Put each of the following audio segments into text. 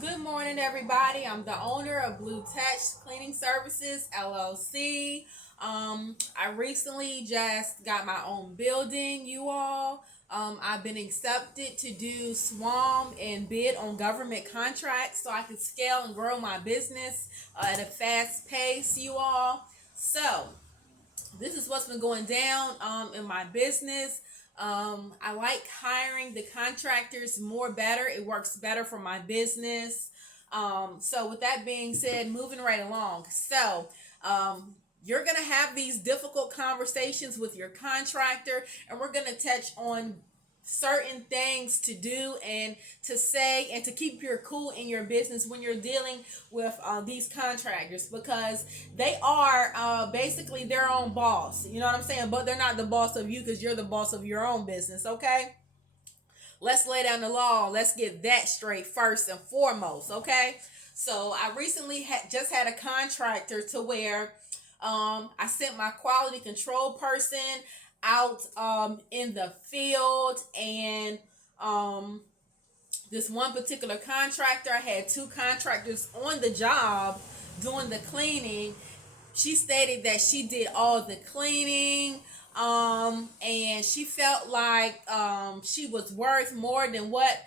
Good morning, everybody. I'm the owner of Blue Touch Cleaning Services LLC. I recently just got my own building, you all. I've been accepted to do SWAM and bid on government contracts so I can scale and grow my business at a fast pace, you all. So, this is what's been going down in my business. I like hiring the contractors more better. It works better for my business. So with that being said, moving right along. You're going to have these difficult conversations with your contractor, and we're going to touch on certain things to do and to say and to keep your cool in your business when you're dealing with these contractors, because they are basically their own boss, you know what I'm saying, but they're not the boss of you because you're the boss of your own business. Okay, let's lay down the law. Let's get that straight first and foremost. Okay, so I recently just had a contractor to where I sent my quality control person out in the field, and um, this one particular contractor, I had two contractors on the job doing the cleaning. She stated that she did all the cleaning, and she felt like she was worth more than what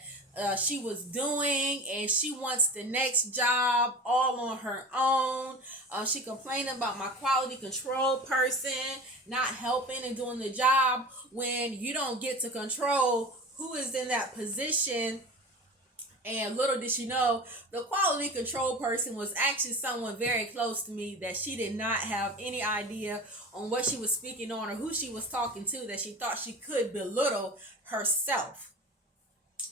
she was doing, and she wants the next job all on her own. She complained about my quality control person not helping and doing the job when you don't get to control who is in that position. And little did she know, the quality control person was actually someone very close to me that she did not have any idea on what she was speaking on or who she was talking to, that she thought she could belittle herself.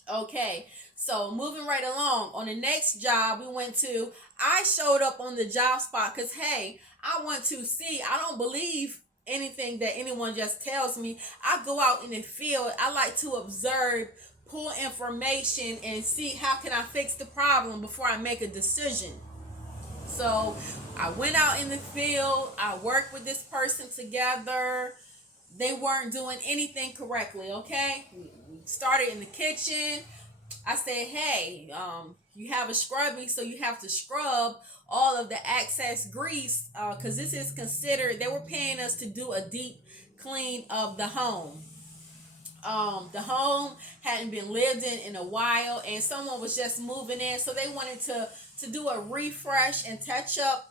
Okay, so moving right along. On the next job we went to, I showed up on the job spot because, hey, I want to see. I don't believe anything that anyone just tells me. I go out in the field. I like to observe, pull information, and see how can I fix the problem before I make a decision. So I went out in the field. I worked with this person together. They weren't doing anything correctly. Okay, we started in the kitchen. I said, hey, you have a scrubby, so you have to scrub all of the excess grease, because this is considered, they were paying us to do a deep clean of the home. The home hadn't been lived in a while, and someone was just moving in, so they wanted to do a refresh and touch up,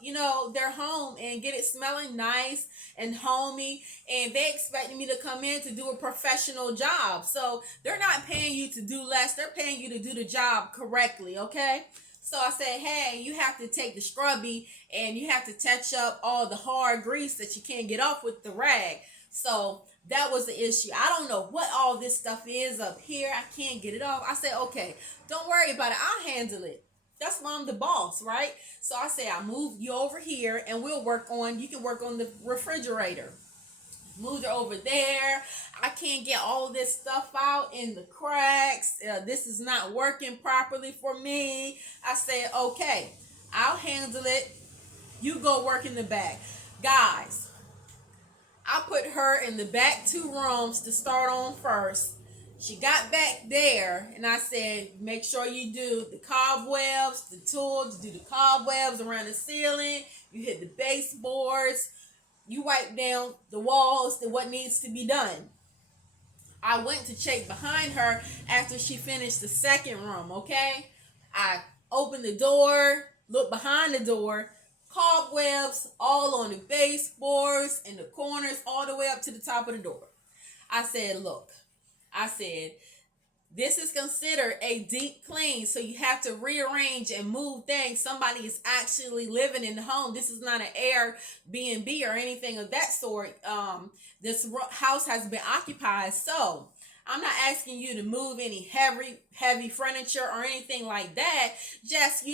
their home and get it smelling nice and homey. And they expected me to come in to do a professional job. So they're not paying you to do less; they're paying you to do the job correctly. Okay. So I said, hey, you have to take the scrubby and you have to touch up all the hard grease that you can't get off with the rag. So that was the issue. I don't know what all this stuff is up here. I can't get it off. I said, okay, don't worry about it. I'll handle it. That's why I'm the boss, right? So I say, I move you over here and you can work on the refrigerator. Moved her over there. I can't get all this stuff out in the cracks. This is not working properly for me. I said, okay, I'll handle it. You go work in the back. Guys, I put her in the back two rooms to start on first. She got back there, and I said, make sure you do the cobwebs, the tools, do the cobwebs around the ceiling. You hit the baseboards. You wipe down the walls to what needs to be done. I went to check behind her after she finished the second room, okay? I opened the door, looked behind the door, cobwebs all on the baseboards and the corners all the way up to the top of the door. I said, look, this is considered a deep clean, so you have to rearrange and move things. Somebody is actually living in the home. This is not an Airbnb or anything of that sort. This house has been occupied, so I'm not asking you to move any heavy furniture or anything like that. Just,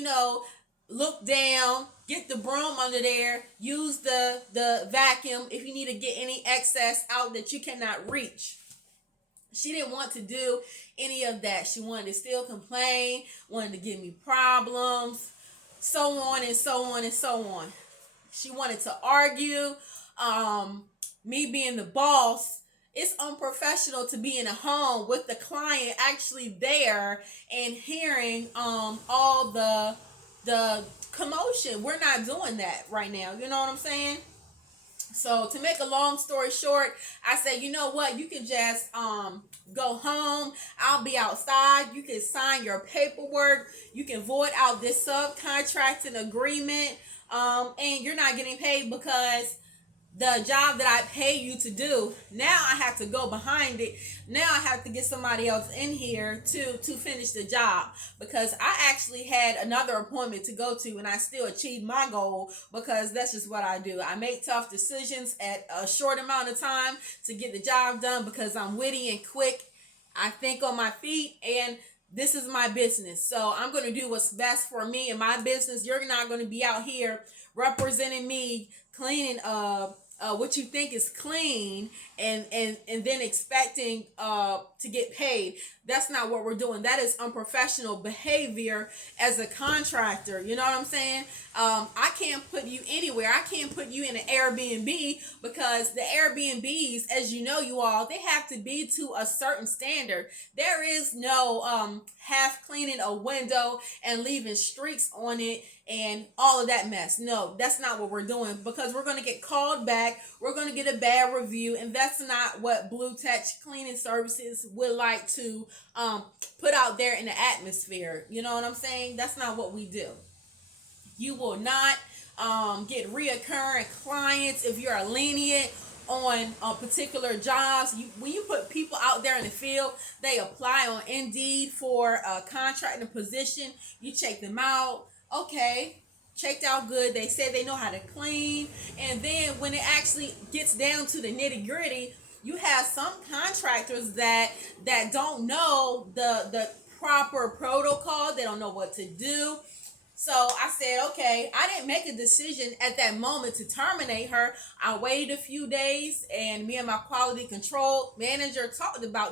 look down, get the broom under there, use the vacuum if you need to get any excess out that you cannot reach. She didn't want to do any of that. She wanted to still complain, wanted to give me problems, so on and so on and so on. She wanted to argue. Me being the boss, it's unprofessional to be in a home with the client actually there and hearing all the commotion. We're not doing that right now. You know what I'm saying? So to make a long story short, I said, you know what? You can just go home. I'll be outside. You can sign your paperwork. You can void out this subcontracting agreement, and you're not getting paid because the job that I pay you to do, now I have to go behind it. Now I have to get somebody else in here to finish the job, because I actually had another appointment to go to and I still achieved my goal, because that's just what I do. I make tough decisions at a short amount of time to get the job done, because I'm witty and quick. I think on my feet, and this is my business. So I'm going to do what's best for me and my business. You're not going to be out here representing me cleaning what you think is clean, and then expecting to get paid. That's not what we're doing. That is unprofessional behavior as a contractor. You know what I'm saying? I can't put you anywhere. I can't put you in an Airbnb, because the Airbnbs, as you know, you all, they have to be to a certain standard. There is no half cleaning a window and leaving streaks on it and all of that mess. No, that's not what we're doing, because we're going to get called back. We're going to get a bad review, and that's not what Blue Touch Cleaning Services would like to put out there in the atmosphere. You know what I'm saying? That's not what we do. You will not get reoccurring clients if you're lenient on particular jobs. When you put people out there in the field, they apply on Indeed for a contracting position. You check them out. Okay, checked out good. They say they know how to clean. And then when it actually gets down to the nitty gritty, you have some contractors that don't know the proper protocol. They don't know what to do. So I said, okay, I didn't make a decision at that moment to terminate her. I waited a few days, and me and my quality control manager talked about